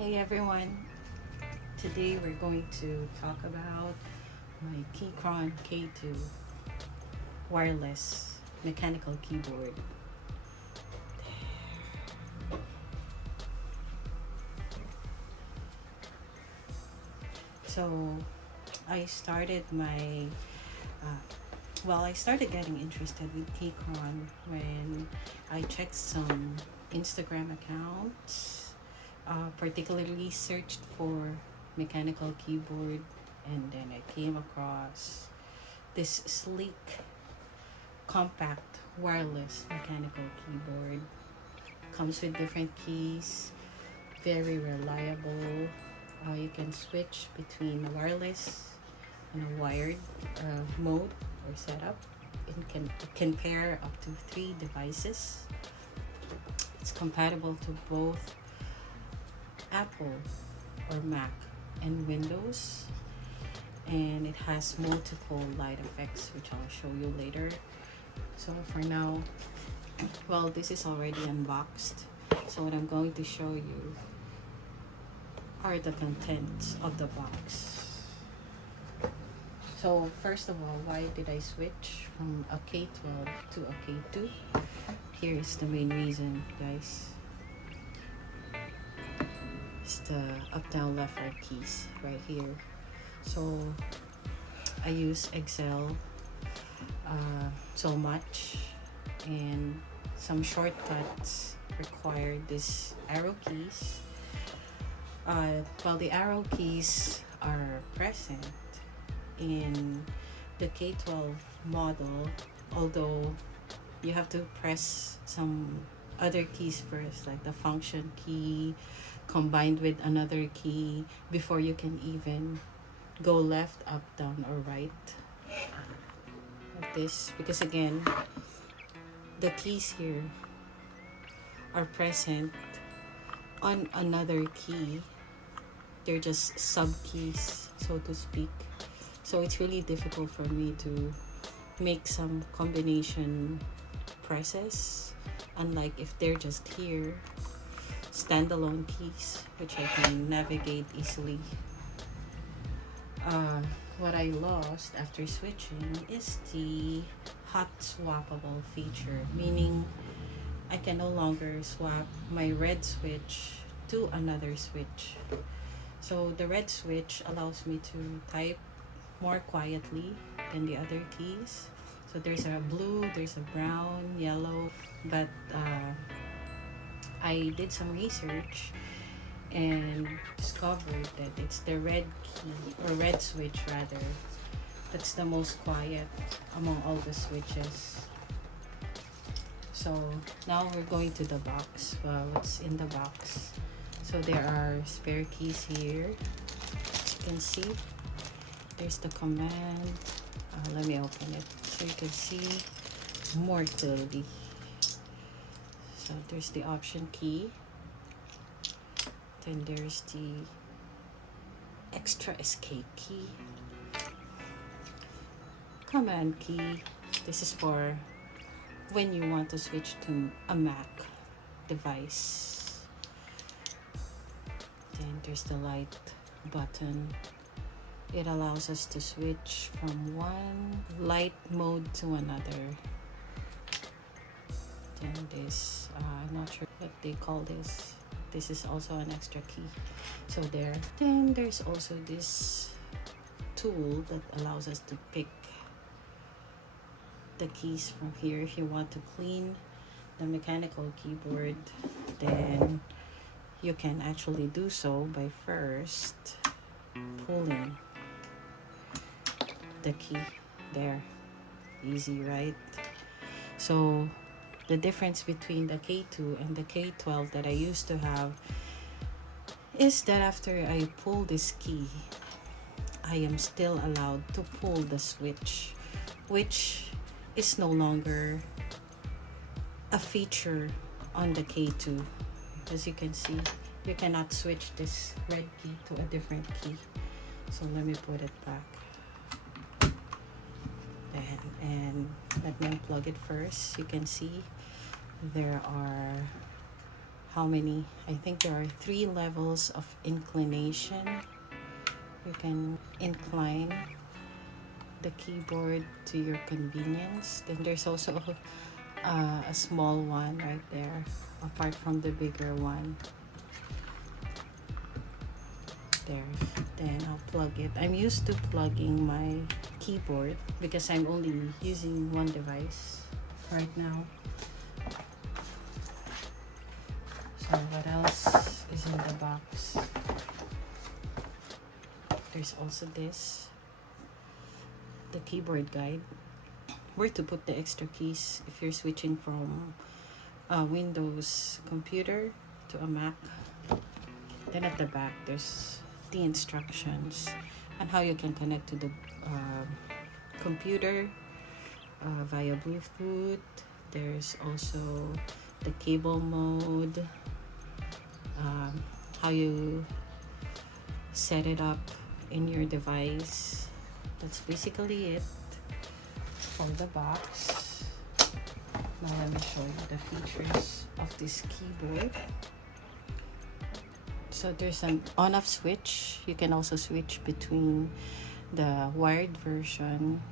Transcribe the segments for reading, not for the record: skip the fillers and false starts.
Hey everyone, today we're going to talk about my Keychron K2 wireless mechanical keyboard. So I started my, I started getting interested with Keychron when I checked some Instagram accounts, particularly searched for mechanical keyboard, and then I came across this sleek, compact, wireless mechanical keyboard. Comes with different keys, very reliable. You can switch between a wireless and a wired mode or setup. It can pair up to 3 devices. It's compatible to both Apple or Mac and Windows, and it has multiple light effects, which I'll show you later. So for now, this is already unboxed. So what I'm going to show you are the contents of the box. So first of all, why did I switch from a K12 to a K2? Here is the main reason, guys. It's the up, down, left, right keys right here. So I use Excel so much, and some shortcuts require these arrow keys. While the arrow keys are present in the K12 model, although you have to press some other keys first, like the function key combined with another key, before you can even go left, up, down, or right, like this. Because again, the keys here are present on another key. They're just sub keys, so to speak. So it's really difficult for me to make some combination presses, unlike if they're just here, standalone keys, which I can navigate easily. What I lost after switching is the hot swappable feature, meaning I can no longer swap my red switch to another switch. So the red switch allows me to type more quietly than the other keys. So there's a blue, there's a brown, yellow, but I did some research and discovered that it's the red key, or red switch rather, that's the most quiet among all the switches. So now we're going to the box. What's in the box? So there are spare keys here. As you can see, there's the command. Let me open it so you can see more clearly. So there's the option key. Then there's the extra escape key. Command key. This is for when you want to switch to a Mac device. Then there's the light button. It allows us to switch from one light mode to another. Then this, I'm not sure what they call this. This is also an extra key. So there. Then there's also this tool that allows us to pick the keys from here. If you want to clean the mechanical keyboard, then you can actually do so by first pulling the key there. Easy, right? So the difference between the K2 and the K12 that I used to have is that after I pull this key, I am still allowed to pull the switch, which is no longer a feature on the K2. As you can see, you cannot switch this red key to a different key. So let me put it back. And let me unplug it first. You can see there are how many. I think there are 3 levels of inclination. You can incline the keyboard to your convenience. Then there's also a small one right there, apart from the bigger one. There. Then I'll plug it. I'm used to plugging my keyboard because I'm only using one device right now. So what else is in the box? There's also this, the keyboard guide, where to put the extra keys if you're switching from a Windows computer to a Mac. Then at the back there's the instructions on how you can connect to the computer via Bluetooth. There's also the cable mode, how you set it up in your device. That's basically it for the box. Now let me show you the features of this keyboard. So there's an on-off switch. You can also switch between the wired version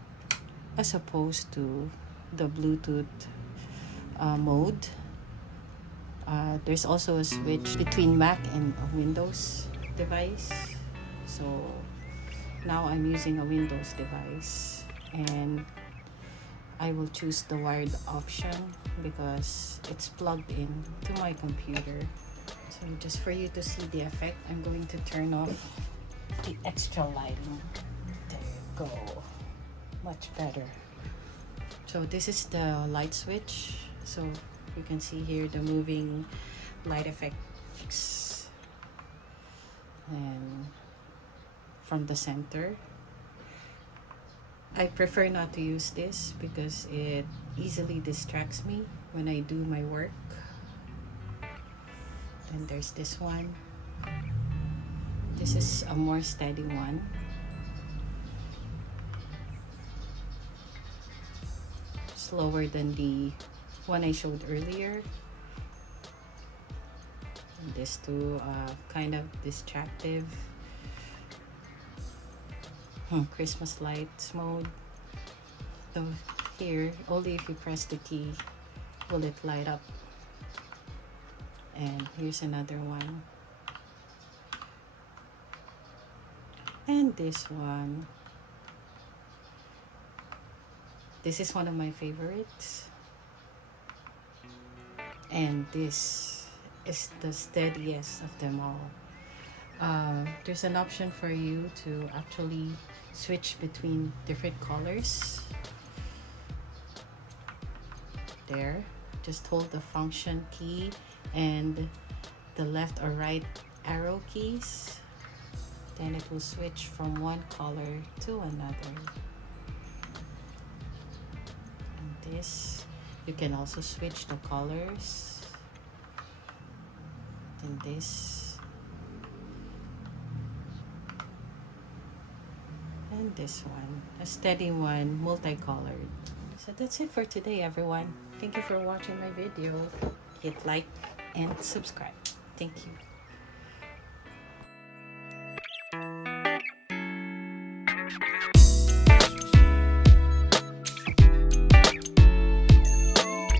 as opposed to the Bluetooth mode. There's also a switch between Mac and a Windows device. So now I'm using a Windows device, and I will choose the wired option because it's plugged in to my computer. So just for you to see the effect, I'm going to turn off the extra lighting. There you go. Much better. So this is the light switch. So you can see here the moving light effects. And from the center, I prefer not to use this because it easily distracts me when I do my work. Then there's this one. This is a more steady one. Slower than the one I showed earlier. And this two kind of distractive. Christmas lights mode. So here, only if you press the key will it light up. And here's another one. And this one. This is one of my favorites. And this is the steadiest of them all. There's an option for you to actually switch between different colors. There, just hold the function key and the left or right arrow keys, then it will switch from one color to another. And this, you can also switch the colors. Then this, and this one, a steady one, multicolored. So that's it for today, everyone. Thank you for watching my video. Hit like and subscribe. Thank you.